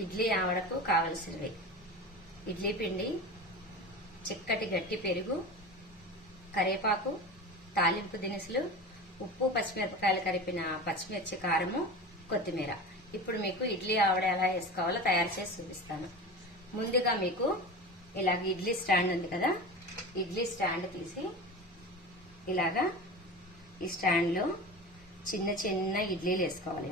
ఇడ్లీ ఆవడకు కావలసినవి: ఇడ్లీ పిండి, చిక్కటి గట్టి పెరుగు, కరివేపాకు, తాలింపు దినుసులు, ఉప్పు, పచ్చిమిరపకాయలు కలిపిన పచ్చిమిర్చి, కారము, కొత్తిమీర. ఇప్పుడు మీకు ఇడ్లీ ఆవడ ఎలా వేసుకోవాలో తయారు చేసి చూపిస్తాను. ముందుగా మీకు ఇలాగ ఇడ్లీ స్టాండ్ ఉంది కదా, ఇడ్లీ స్టాండ్ తీసి ఇలాగా ఈ స్టాండ్లో చిన్న చిన్న ఇడ్లీలు వేసుకోవాలి.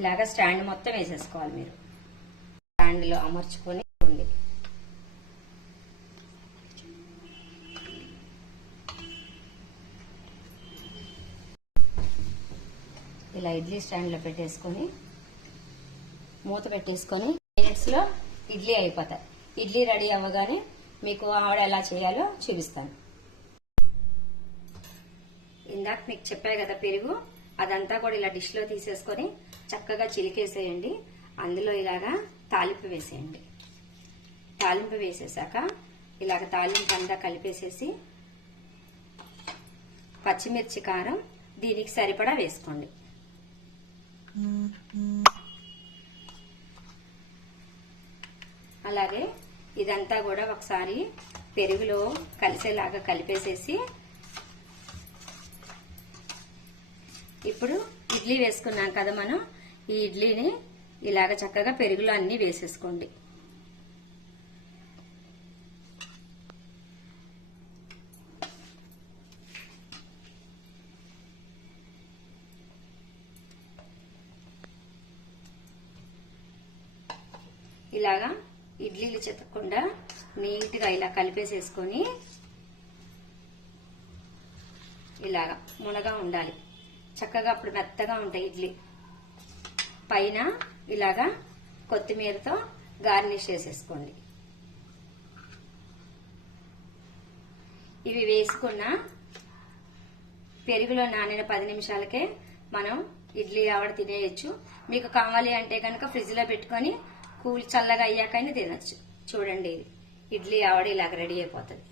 ఇలాగా స్టాండ్ మొత్తం వేసేసుకోవాలి. మీరు స్టాండ్లో అమర్చుకొని ఉంది. ఇలా ఇడ్లీ స్టాండ్లో పెట్టేసుకొని మూత పెట్టేసుకొని మినిట్స్లో ఇడ్లీ అయిపోతాయి. ఇడ్లీ రెడీ అవ్వగానే మీకు ఆవిడ ఎలా చేయాలో చూపిస్తాను. ఇందాక మీకు చెప్పాయి కదా పెరుగు, అదంతా కూడా ఇలా డిష్లో తీసేసుకొని చక్కగా చిలికేసేయండి. అందులో ఇలాగా తాలింపు వేసేయండి. తాలింపు వేసేసాక ఇలాగ తాలింపు అంతా కలిపేసేసి పచ్చిమిర్చి, కారం దీనికి సరిపడా వేసుకోండి. అలాగే ఇదంతా కూడా ఒకసారి పెరుగులో కలిసేలాగా కలిపేసేసి ఇప్పుడు ఇడ్లీ వేసుకున్నాం కదా మనం, ఈ ఇడ్లీని ఇలాగ చక్కగా పెరుగులో అన్ని వేసేసుకోండి. ఇలాగా ఇడ్లీలు చెత్తకుండా నీట్గా ఇలా కలిపేసేసుకొని ఇలాగా మునగా ఉండాలి. చక్కగా అప్పుడు మెత్తగా ఉంటాయి ఇడ్లీ. పైన ఇలాగా కొత్తిమీరతో గార్నిష్ చేసేసుకోండి. ఇవి వేసుకున్న పెరుగులో నానిన 10 నిమిషాలకే మనం ఇడ్లీ ఆవడ తినేయచ్చు. మీకు కావాలి అంటే కనుక ఫ్రిడ్జ్ లో పెట్టుకొని చల్లగా అయ్యాకైనా తినచ్చు. చూడండి, ఇడ్లీ ఆవడ ఇలాగ రెడీ అయిపోతుంది.